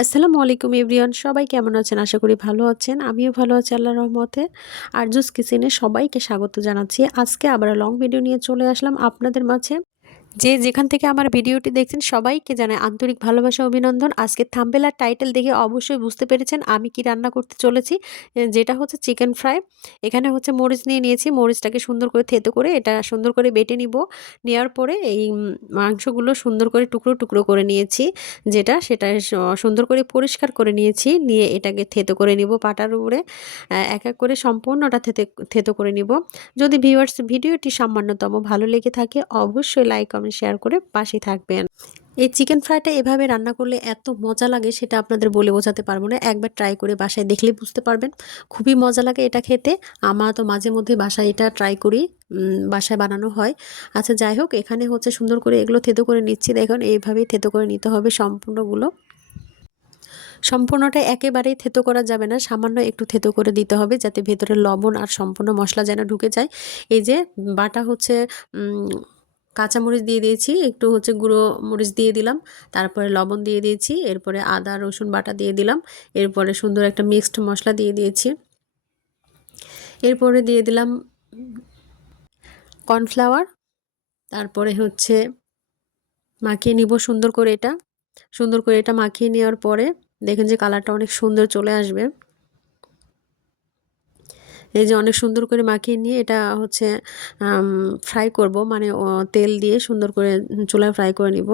আসসালামু আলাইকুম এভরিওয়ান, সবাই কেমন আছেন? আশা করি ভালো আছেন। আমিও ভালো আছি আল্লাহ রহমতে। আরজুস কিচেনে সবাইকে স্বাগত জানাচ্ছি। আজকে আবার লং ভিডিও নিয়ে চলে আসলাম আপনাদের মাঝে। যে যেখান থেকে আমার ভিডিওটি দেখছেন, সবাইকে জানাই আন্তরিক ভালোবাসা, অভিনন্দন। আজকে থাম্বেল আর টাইটেল দেখে অবশ্যই বুঝতে পেরেছেন আমি কি রান্না করতে চলেছি। যেটা হচ্ছে চিকেন ফ্রাই। এখানে হচ্ছে মরিচ নিয়ে নিয়েছি। মরিচটাকে সুন্দর করে থেতো করে এটা সুন্দর করে বেটে নিব। নেওয়ার পরে এই মাংসগুলো সুন্দর করে টুকরো টুকরো করে নিয়েছি। যেটা সেটা সুন্দর করে পরিষ্কার করে নিয়েছি। নিয়ে এটাকে থেতো করে নিব পাটার উপরে। এক এক করে সম্পূর্ণটা থেতে, থেতো করে নিব। যদি ভিউয়ার্স ভিডিওটি সামান্যতম ভালো লেগে থাকে, অবশ্যই লাইক কমেন্ট শেয়ার করে পাশে থাকবেন। এই চিকেন ফ্রাইটা এভাবে রান্না করলে এত মজা লাগে সেটা আপনাদের বলে বোঝাতে পারব না। একবার ট্রাই করে বাসায় দেখলে বুঝতে পারবেন। খুবই মজা লাগে এটা খেতে। আমরা তো মাঝে মধ্যে বাসায় এটা ট্রাই করি বাসায় বানানো হয়। আচ্ছা যাই হোক, এখানে হচ্ছে সুন্দর করে এগুলো থেতো করে নিচ্ছি। দেখুন, এইভাবেই থেতো করে নিতে হবে সম্পূর্ণগুলো। সম্পূর্ণটা একেবারেই থেতো করা যাবে না। সামান্য একটু থেতো করে দিতে হবে যাতে ভেতরে লবণ আর সম্পূর্ণ মশলা যেন ঢুকে যায়। এই যে বাটা হচ্ছে কাঁচামরিচ দিয়ে দিয়েছি, একটু হচ্ছে গুঁড়ো মরিচ দিয়ে দিলাম, তারপরে লবণ দিয়ে দিয়েছি, এরপরে আদা, রসুন বাটা দিয়ে দিলাম, এরপরে সুন্দর একটা মিক্সড মশলা দিয়ে দিয়েছি। এরপরে দিয়ে দিলাম কর্নফ্লাওয়ার, তারপরে হচ্ছে মাখিয়ে নিব সুন্দর করে এটা। সুন্দর করে এটা মাখিয়ে নেওয়ার পরে দেখেন যে কালারটা অনেক সুন্দর চলে আসবে। এই যে অনেক সুন্দর করে মাখিয়ে নিয়ে এটা হচ্ছে ফ্রাই করব। মানে তেল দিয়ে সুন্দর করে চুলায় ফ্রাই করে নিব।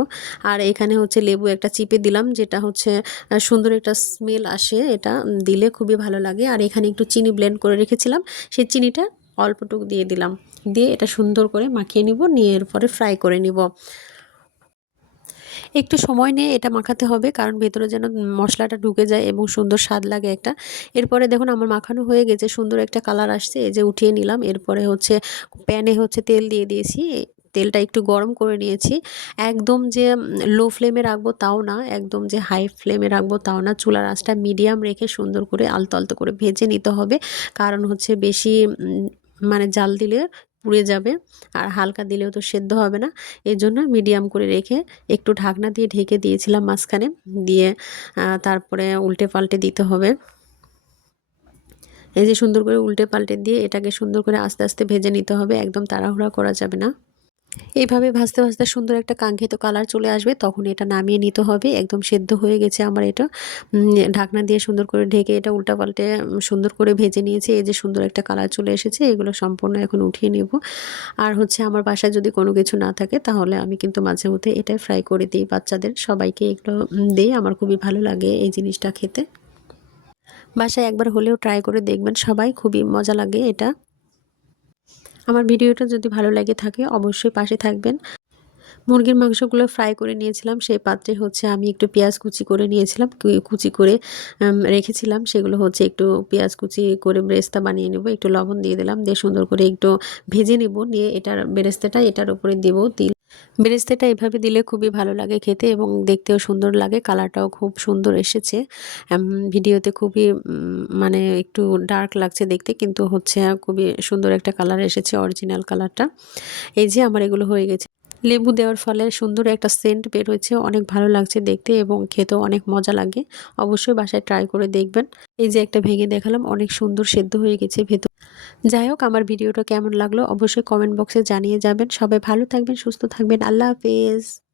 আর এখানে হচ্ছে লেবু একটা চিপে দিলাম, যেটা হচ্ছে সুন্দর একটা স্মেল আসে এটা দিলে খুবই ভালো লাগে। আর এখানে একটু চিনি ব্লেন্ড করে রেখেছিলাম, সেই চিনিটা অল্পটুকু দিয়ে দিলাম। দিয়ে এটা সুন্দর করে মাখিয়ে নিব, নিয়ে এরপরে ফ্রাই করে নিব। একটু সময় নিয়ে এটা মাখাতে হবে, কারণ ভেতরে যেন মশলাটা ঢুকে যায় এবং সুন্দর স্বাদ লাগে একটা। এরপরে দেখুন আমার মাখানো হয়ে গেছে, সুন্দর একটা কালার আসছে, এই যে উঠিয়ে নিলাম। এরপরে হচ্ছে প্যানে হচ্ছে তেল দিয়ে দিয়েছি, তেলটা একটু গরম করে নিয়েছি। একদম যে লো ফ্লেমে রাখব তাও না, একদম যে হাই ফ্লেমে রাখব তাও না, চুলার আঁচটা মিডিয়াম রেখে সুন্দর করে আলতো আলতো করে ভেজে নিতে হবে। কারণ হচ্ছে বেশি মানে জাল দিলে পুড়ে যাবে আর হালকা দিলেও তো সেদ্ধ হবে না। এই জন্য মিডিয়াম করে রেখে একটু ঢাকনা দিয়ে ঢেকে দিয়েছিলাম মাঝখানে। দিয়ে তারপরে উল্টে পাল্টে দিতে হবে। এই যে সুন্দর করে উল্টে পাল্টে দিয়ে এটাকে সুন্দর করে আস্তে আস্তে ভেজে নিতে হবে। একদম তাড়াহুড়া করা যাবে না। এইভাবে ভাজতে ভাজতে সুন্দর একটা কাঙ্ক্ষিত কালার চলে আসবে, তখন এটা নামিয়ে নিতে হবে, একদম সেদ্ধ হয়ে গেছে আমার এটা। ঢাকনা দিয়ে সুন্দর করে ঢেকে এটা উল্টা পাল্টে সুন্দর করে ভেজে নিয়েছে, এই যে সুন্দর একটা কালার চলে এসেছে, এগুলো সম্পূর্ণ এখন উঠিয়ে নেব। আর হচ্ছে আমার বাসায় যদি কোনো কিছু না থাকে, তাহলে আমি কিন্তু মাঝে মধ্যে এটা ফ্রাই করে দিই বাচ্চাদের, সবাইকে এগুলো দিই, আমার খুবই ভালো লাগে এই জিনিসটা খেতে। বাসায় একবার হলেও ট্রাই করে দেখবেন সবাই, খুবই মজা লাগে এটা। আমার ভিডিওটা যদি ভালো লাগে থাকে, অবশ্যই পাশে থাকবেন। মুরগির মাংসগুলো ফ্রাই করে নিয়েছিলাম, সেই পাত্রে হচ্ছে আমি একটু পেঁয়াজ কুচি করে নিয়েছিলাম কুচি করে রেখেছিলাম। সেগুলো হচ্ছে একটু পেঁয়াজ কুচি করে বেরেস্তা বানিয়ে নেব, একটু লবণ দিয়ে দিলাম, দিয়ে সুন্দর করে একটু ভেজে নেব, নিয়ে এটার বেরেস্তাটা এটার উপরে দেবো দিল বেরেস্তাটা এভাবে দিলে খুবই ভালো লাগে খেতে এবং দেখতেও সুন্দর লাগে। কালারটাও খুব সুন্দর এসেছে। ভিডিওতে খুবই মানে একটু ডার্ক লাগছে দেখতে কিন্তু হচ্ছে খুবই সুন্দর একটা কালার এসেছে অরিজিনাল কালারটা। এই যে আমার এগুলো হয়ে গেছে। লেবু দেওয়ার ফলে সুন্দর একটা সেন্ট বের হয়েছে, অনেক ভালো লাগছে দেখতে এবং খেতেও অনেক মজা লাগে। অবশ্যই বাসায় ট্রাই করে দেখবেন। এই যে একটা ভেঙে দেখালাম, অনেক সুন্দর সেদ্ধ হয়ে গেছে ভেতর। যাই হোক, আমার ভিডিওটা কেমন লাগল অবশ্যই কমেন্ট বক্সে জানিয়ে যাবেন। সবাই ভালো থাকবেন, সুস্থ থাকবেন। আল্লাহ হাফেজ।